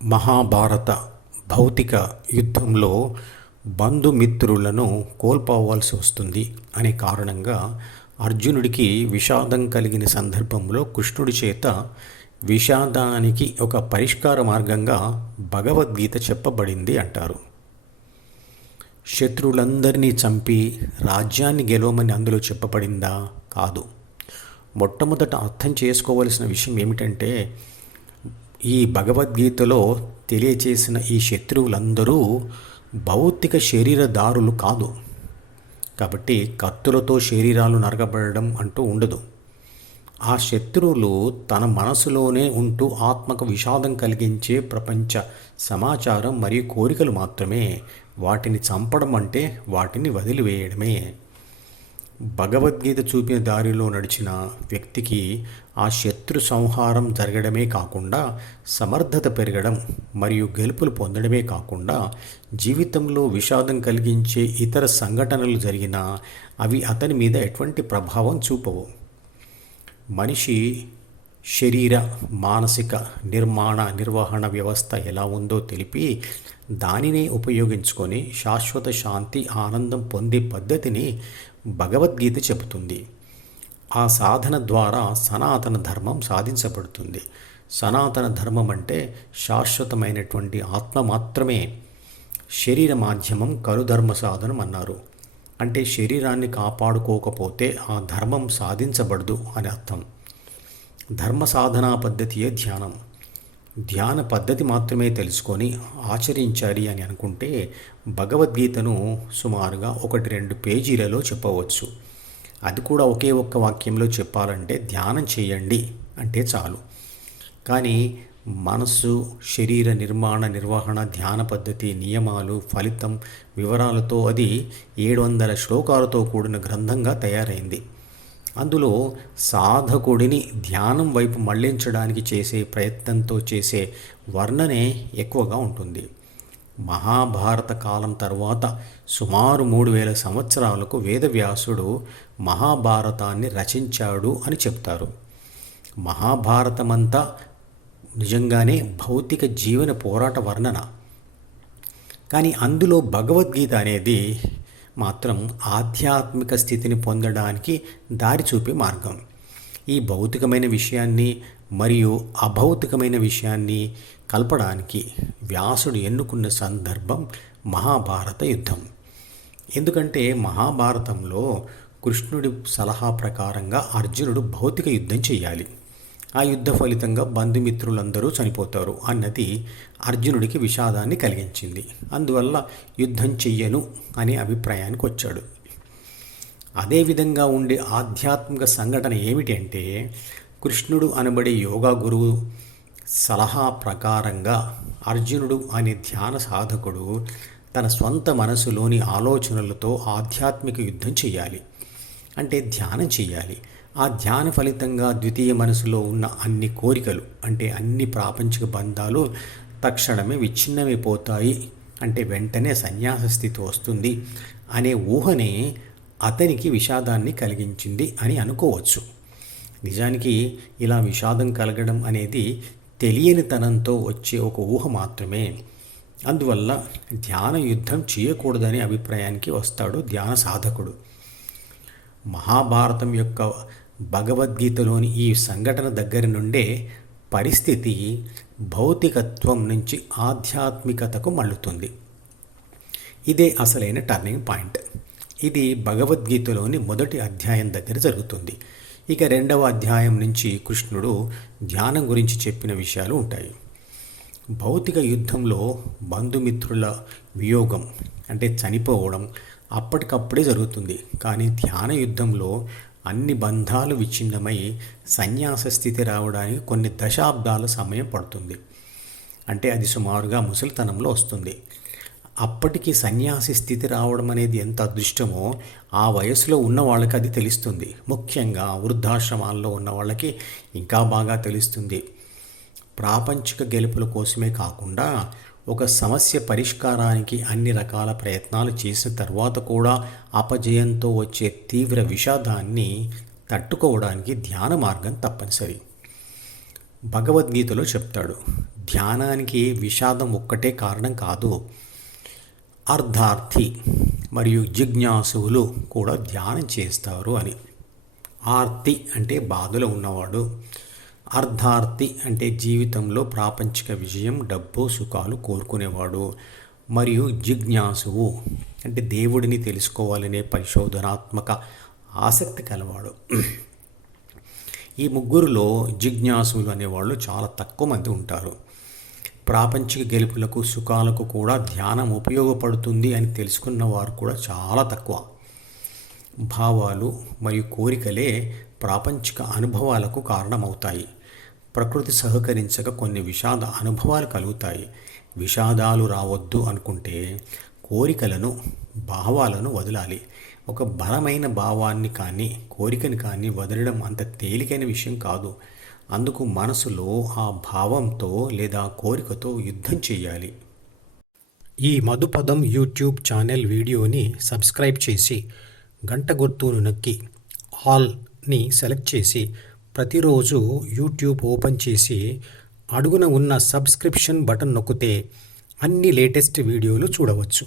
మహాభారత భౌతిక యుద్ధంలో బంధుమిత్రులను కోల్పోవాల్సి వస్తుంది అనే కారణంగా అర్జునుడికి విషాదం కలిగిన సందర్భంలో కృష్ణుడి చేత విషాదానికి ఒక పరిష్కార మార్గంగా భగవద్గీత చెప్పబడింది అంటారు. శత్రువులందరినీ చంపి రాజ్యాన్ని గెలవమని అందులో చెప్పబడిందా? కాదు. మొట్టమొదట అర్థం చేసుకోవలసిన విషయం ఏమిటంటే, ఈ భగవద్గీతలో తెలియచేసిన ఈ శత్రువులందరూ భౌతిక శరీరదారులు కాదు. కాబట్టి కత్తులతో శరీరాలు నరకబడడం అంటూ ఉండదు. ఆ శత్రువులు తన మనసులోనే ఉంటూ ఆత్మకు విషాదం కలిగించే ప్రపంచ సమాచారం మరియు కోరికలు మాత్రమే. వాటిని చంపడం అంటే వాటిని వదిలివేయడమే. భగవద్గీత చూపిన దారిలో నడిచిన వ్యక్తికి ఆ శత్రు సంహారం జరగడమే కాకుండా సమర్థత పెరగడం మరియు గెలుపులు పొందడమే కాకుండా జీవితంలో విషాదం కలిగించే ఇతర సంఘటనలు జరిగినా అవి అతని మీద ఎటువంటి ప్రభావం చూపవు. మనిషి శరీర మానసిక నిర్వహణ వ్యవస్థ ఎలా ఉందో తెలిపి దానినే ఉపయోగించుకొని శాశ్వత శాంతి ఆనందం పొందే పద్ధతిని భగవద్గీత చెబుతుంది. ఆ సాధన ద్వారా సనాతన ధర్మం సాధించబడుతుంది. సనాతన ధర్మం అంటే శాశ్వతమైనటువంటి ఆత్మ మాత్రమే. శరీర మాధ్యమం కలుధర్మ సాధనం అన్నారు. అంటే శరీరాన్ని కాపాడుకోకపోతే ఆ ధర్మం సాధించబడదు అని అర్థం. ధర్మ సాధనా పద్ధతియే ధ్యానం. ధ్యాన పద్ధతి మాత్రమే తెలుసుకొని ఆచరించాలి అని అనుకుంటే భగవద్గీతను సుమారుగా 1-2 పేజీలలో చెప్పవచ్చు. అది కూడా ఒకే ఒక్క వాక్యంలో చెప్పాలంటే ధ్యానం చేయండి అంటే చాలు. కానీ మనస్సు శరీర నిర్వహణ ధ్యాన పద్ధతి నియమాలు ఫలితం వివరాలతో అది 700 శ్లోకాలతో కూడిన గ్రంథంగా తయారైంది. అందులో సాధకుడిని ధ్యానం వైపు మళ్లించడానికి చేసే ప్రయత్నంతో చేసే వర్ణనే ఎక్కువగా ఉంటుంది. మహాభారత కాలం తర్వాత సుమారు 3000 సంవత్సరాలకు వేదవ్యాసుడు మహాభారతాన్ని రచించాడు అని చెప్తారు. మహాభారతమంతా నిజంగానే భౌతిక జీవన పోరాట వర్ణన. కానీ అందులో భగవద్గీత అనేది మాత్రం ఆధ్యాత్మిక స్థితిని పొందడానికి దారి చూపే మార్గం. ఈ భౌతికమైన విషయాన్ని మరియు అభౌతికమైన విషయాన్ని కలపడానికి వ్యాసుడు ఎన్నుకున్న సందర్భం మహాభారత యుద్ధం. ఎందుకంటే మహాభారతంలో కృష్ణుడి సలహా ప్రకారంగా అర్జునుడు భౌతిక యుద్ధం చేయాలి. ఆ యుద్ధ ఫలితంగా బంధుమిత్రులందరూ చనిపోతారు అన్నది అర్జునుడికి విషాదాన్ని కలిగించింది. అందువల్ల యుద్ధం చెయ్యను అనే అభిప్రాయానికి వచ్చాడు. అదేవిధంగా ఉండే ఆధ్యాత్మిక సంఘటన ఏమిటి అంటే, కృష్ణుడు అనబడే యోగా గురువు సలహా ప్రకారంగా అర్జునుడు అనే ధ్యాన సాధకుడు తన స్వంత మనసులోని ఆలోచనలతో ఆధ్యాత్మిక యుద్ధం చేయాలి. అంటే ధ్యానం చేయాలి. ఆ ధ్యాన ఫలితంగా ద్వితీయ మనసులో ఉన్న అన్ని కోరికలు అంటే అన్ని ప్రాపంచిక బంధాలు తక్షణమే విచ్ఛిన్నమైపోతాయి. అంటే వెంటనే సన్యాస స్థితి వస్తుంది అనే ఊహనే అతనికి విషాదాన్ని కలిగించింది అని అనుకోవచ్చు. నిజానికి ఇలా విషాదం కలగడం అనేది తెలియనితనంతో వచ్చే ఒక ఊహ మాత్రమే. అందువల్ల ధ్యాన యుద్ధం చేయకూడదనే అభిప్రాయానికి వస్తాడు ధ్యాన సాధకుడు. మహాభారతం యొక్క భగవద్గీతలోని ఈ సంఘటన దగ్గర నుండే పరిస్థితి భౌతికత్వం నుంచి ఆధ్యాత్మికతకు మళ్ళుతుంది. ఇదే అసలైన టర్నింగ్ పాయింట్. ఇది భగవద్గీతలోని మొదటి అధ్యాయం దగ్గర జరుగుతుంది. ఇక 2వ అధ్యాయం నుంచి కృష్ణుడు ధ్యానం గురించి చెప్పిన విషయాలు ఉంటాయి. భౌతిక యుద్ధంలో బంధుమిత్రుల వియోగం అంటే చనిపోవడం అప్పటికప్పుడే జరుగుతుంది. కానీ ధ్యాన యుద్ధంలో అన్ని బంధాలు విచ్ఛిన్నమై సన్యాస స్థితి రావడానికి కొన్ని దశాబ్దాల సమయం పడుతుంది. అంటే అది సుమారుగా ముసలితనంలో వస్తుంది. అప్పటికి సన్యాసి స్థితి రావడం అనేది ఎంత అదృష్టమో ఆ వయసులో ఉన్న వాళ్ళకి అది తెలుస్తుంది. ముఖ్యంగా వృద్ధాశ్రమాల్లో ఉన్న వాళ్ళకి ఇంకా బాగా తెలుస్తుంది. ప్రాపంచిక గెలుపుల కోసమే కాకుండా ఒక సమస్య పరిష్కారానికి అన్ని రకాల ప్రయత్నాలు చేసిన తర్వాత కూడా అపజయంతో వచ్చే తీవ్ర విషాదాన్ని తట్టుకోవడానికి ధ్యాన మార్గం తప్పనిసరి. భగవద్గీతలో చెప్తాడు, ధ్యానానికి విషాదం ఒక్కటే కారణం కాదు. అర్ధార్థి మరియు జిజ్ఞాసువులు కూడా ధ్యానం చేస్తారు అని. ఆర్తి అంటే బాధలో ఉన్నవాడు, అర్ధార్థి అంటే జీవితంలో ప్రాపంచిక విజయం, డబ్బు, సుఖాలు కోరుకునేవాడు, మరియు జిజ్ఞాసువు అంటే దేవుడిని తెలుసుకోవాలనే పరిశోధనాత్మక ఆసక్తి కలవాడు. ఈ ముగ్గురులో జిజ్ఞాసులు అనేవాళ్ళు చాలా తక్కువ మంది ఉంటారు. ప్రాపంచిక గెలుపులకు, సుఖాలకు కూడా ధ్యానం ఉపయోగపడుతుంది అని తెలుసుకున్న వారు కూడా చాలా తక్కువ. భావాలు మరియు కోరికలే ప్రాపంచిక అనుభవాలకు కారణమవుతాయి. ప్రకృతి సహకరించక కొన్ని విషాద అనుభవాలు కలుగుతాయి. విషాదాలు రావద్దు అనుకుంటే కోరికలను, భావాలను వదలాలి. ఒక బలమైన భావాన్ని కానీ కోరికని కానీ వదలడం అంత తేలికైన విషయం కాదు. అందుకు మనసులో ఆ భావంతో లేదా కోరికతో యుద్ధం చేయాలి. ఈ మధుపదం యూట్యూబ్ ఛానల్ వీడియోని సబ్స్క్రైబ్ చేసి గంట గుర్తును నొక్కి ఆల్ని సెలెక్ట్ చేసి ప్రతిరోజు యూట్యూబ్ ఓపెన్ చేసి అడుగున ఉన్న సబ్స్క్రిప్షన్ బటన్ నొక్కితే అన్ని లేటెస్ట్ వీడియోలు చూడవచ్చు.